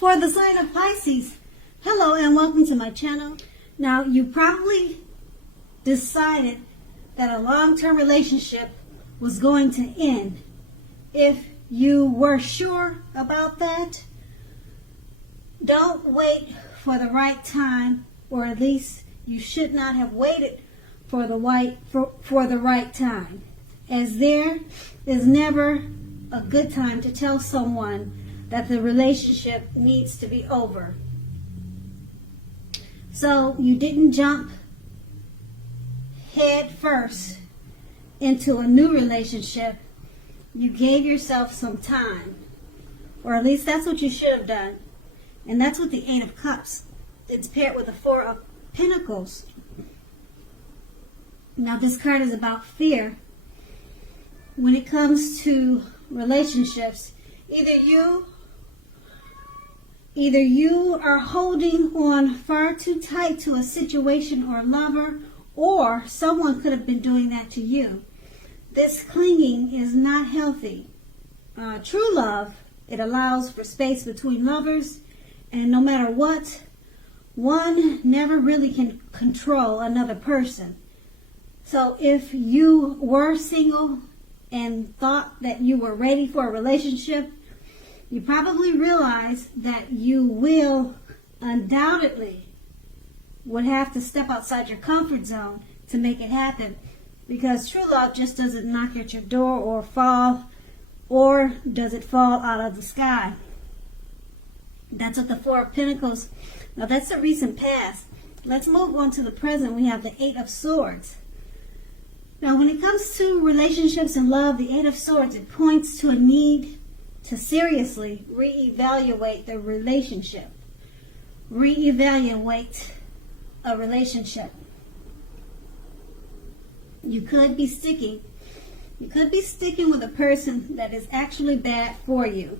For the sign of Pisces, hello and welcome to my channel. Now, you probably decided that a long-term relationship was going to end. If you were sure about that, don't wait for the right time, or at least you should not have waited for the right time, as there is never a good time to tell someone that the relationship needs to be over. So you didn't jump head first into a new relationship. You gave yourself some time, or at least that's what you should have done. And that's what the Eight of Cups, it's paired with the Four of Pentacles. Now this card is about fear. When it comes to relationships, either you are holding on far too tight to a situation or lover, or someone could have been doing that to you. This clinging is not healthy. True love, it allows for space between lovers, and no matter what, one never really can control another person. So if you were single and thought that you were ready for a relationship, you probably realize that you will undoubtedly would have to step outside your comfort zone to make it happen, because true love just doesn't knock at your door or does it fall out of the sky. That's what the Four of Pentacles. Now that's the recent past. Let's move on to the present. We have the Eight of Swords. Now when it comes to relationships and love, the Eight of Swords, it points to a need to seriously reevaluate the relationship. Reevaluate a relationship. You could be sticking with a person that is actually bad for you,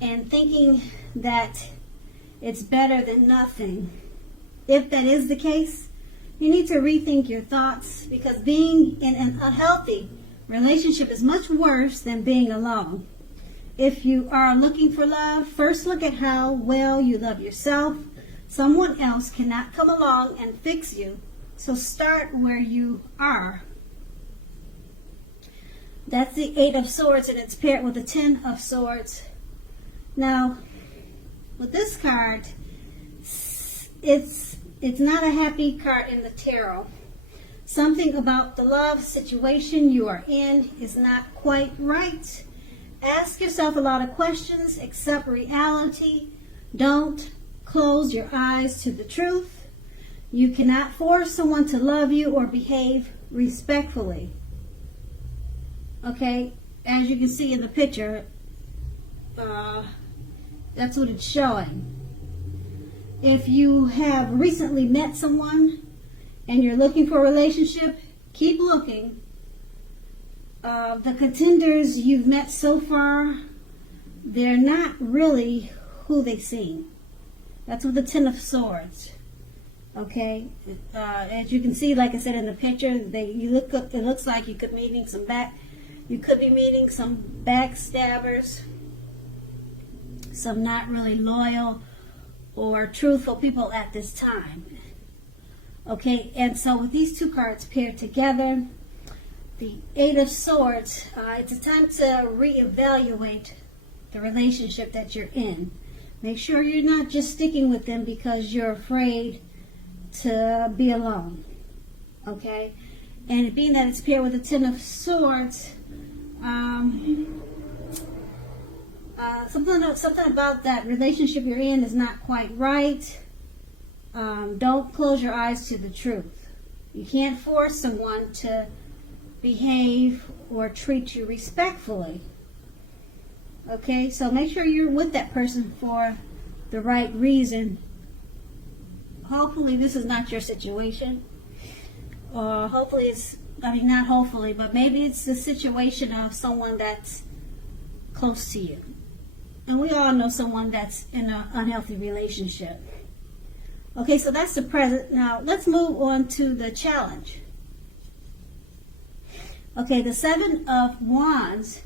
and thinking that it's better than nothing. If that is the case, you need to rethink your thoughts, because being in an unhealthy relationship is much worse than being alone. If you are looking for love, first look at how well you love yourself. Someone else cannot come along and fix you, so start where you are. That's the Eight of Swords, and it's paired with the Ten of Swords. Now, with this card, it's not a happy card in the tarot. Something about the love situation you are in is not quite right. Ask yourself a lot of questions, accept reality. Don't close your eyes to the truth. You cannot force someone to love you or behave respectfully. Okay, as you can see in the picture, that's what it's showing. If you have recently met someone and you're looking for a relationship, keep looking. The contenders you've met so far, they're not really who they seem. That's with the Ten of Swords. Okay, as you can see, like I said in the picture, it looks like you could be meeting some backstabbers, some not really loyal or truthful people at this time. Okay, and so with these two cards paired together, the Eight of Swords, it's a time to reevaluate the relationship that you're in. Make sure you're not just sticking with them because you're afraid to be alone. Okay? And being that it's paired with the Ten of Swords, something about that relationship you're in is not quite right. Don't close your eyes to the truth. You can't force someone to behave or treat you respectfully. Okay, so make sure you're with that person for the right reason. Hopefully this is not your situation. Or hopefully not hopefully, but maybe it's the situation of someone that's close to you. And we all know someone that's in an unhealthy relationship. Okay, so that's the present. Now let's move on to the challenge. Okay, the Seven of Wands.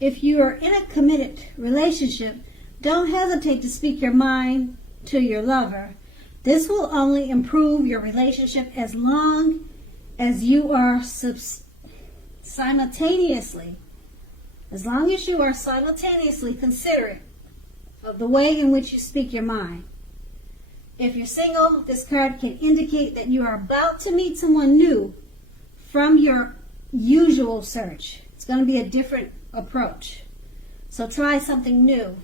If you are in a committed relationship, Don't hesitate to speak your mind to your lover. This will only improve your relationship as long as you are simultaneously considerate of the way in which you speak your mind. If you're single, this card can indicate that you are about to meet someone new from your usual search. It's going to be a different approach. So try something new.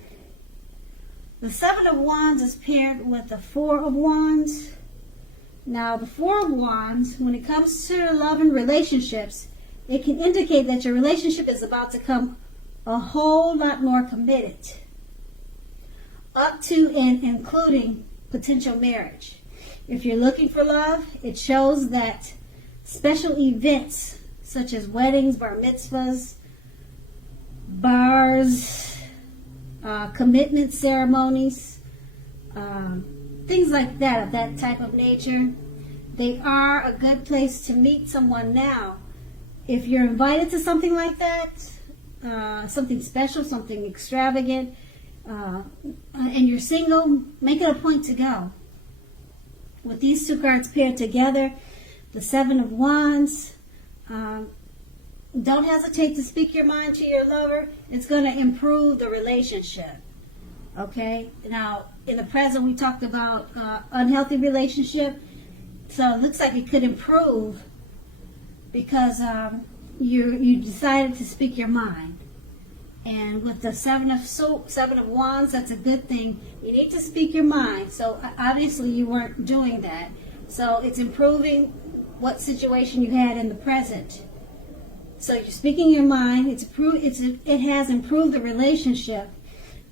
The Seven of Wands is paired with the Four of Wands. Now, the Four of Wands, when it comes to love and relationships, it can indicate that your relationship is about to come a whole lot more committed, up to and including potential marriage. If you're looking for love, it shows that special events such as weddings, bar mitzvahs, bars, commitment ceremonies, things like that, of that type of nature, they are a good place to meet someone now. If you're invited to something like that, something special, something extravagant, and you're single, make it a point to go. With these two cards paired together, the Seven of Wands, don't hesitate to speak your mind to your lover. It's going to improve the relationship. Okay? Now, in the present, we talked about unhealthy relationship. So it looks like it could improve because you decided to speak your mind. And with the Seven of Wands, that's a good thing. You need to speak your mind. So obviously you weren't doing that. So it's improving what situation you had in the present. So you're speaking your mind. It has improved the relationship,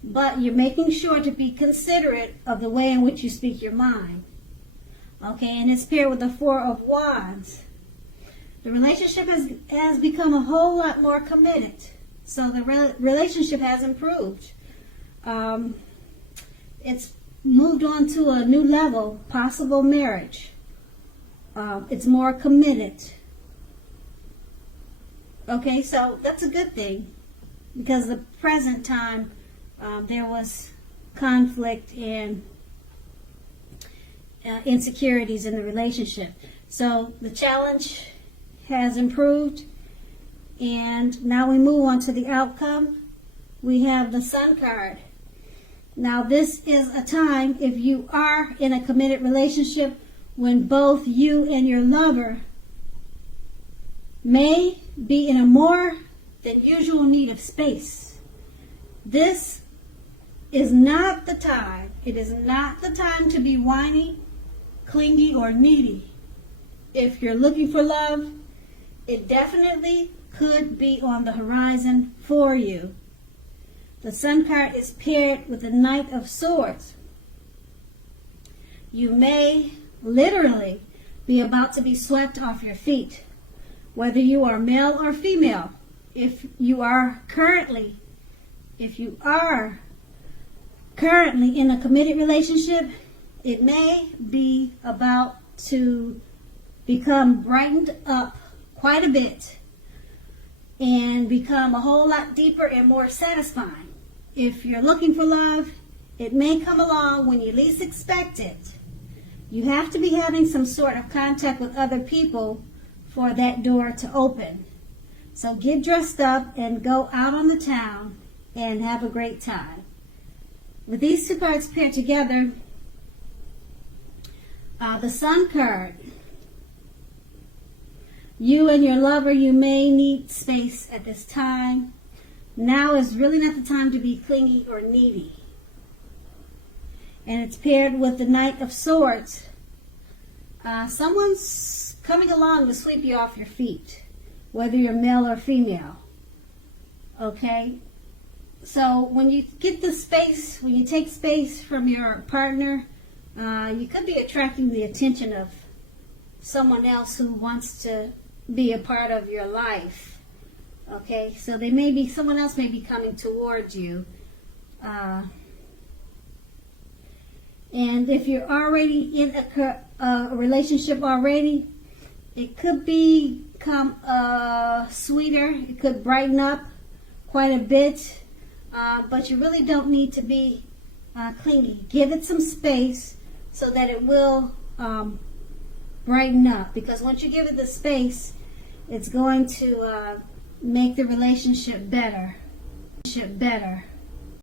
but you're making sure to be considerate of the way in which you speak your mind. Okay, and it's paired with the Four of Wands. The relationship has become a whole lot more committed. So the relationship has improved. It's moved on to a new level, possible marriage. It's more committed. Okay, so that's a good thing because the present time there was conflict and insecurities in the relationship. So the challenge has improved, and now we move on to the outcome. We have the Sun card. Now this is a time, if you are in a committed relationship, when both you and your lover may be in a more than usual need of space. This is not the time. It is not the time to be whiny, clingy, or needy. If you're looking for love, it definitely could be on the horizon for you. The Sun card is paired with the Knight of Swords. You may literally be about to be swept off your feet, whether you are male or female. If you are currently in a committed relationship, it may be about to become brightened up quite a bit and become a whole lot deeper and more satisfying. If you're looking for love, it may come along when you least expect it. You have to be having some sort of contact with other people for that door to open. So get dressed up and go out on the town and have a great time. With these two cards paired together, the Sun card, you and your lover, you may need space at this time. Now is really not the time to be clingy or needy. And it's paired with the Knight of Swords. Someone's coming along to sweep you off your feet, whether you're male or female. Okay? So when you get the space, when you take space from your partner, you could be attracting the attention of someone else who wants to be a part of your life. Okay? So someone else may be coming towards you. And if you're already in a relationship already, it could become sweeter. It could brighten up quite a bit. but you really don't need to be clingy. Give it some space so that it will brighten up, because once you give it the space, it's going to make the relationship better.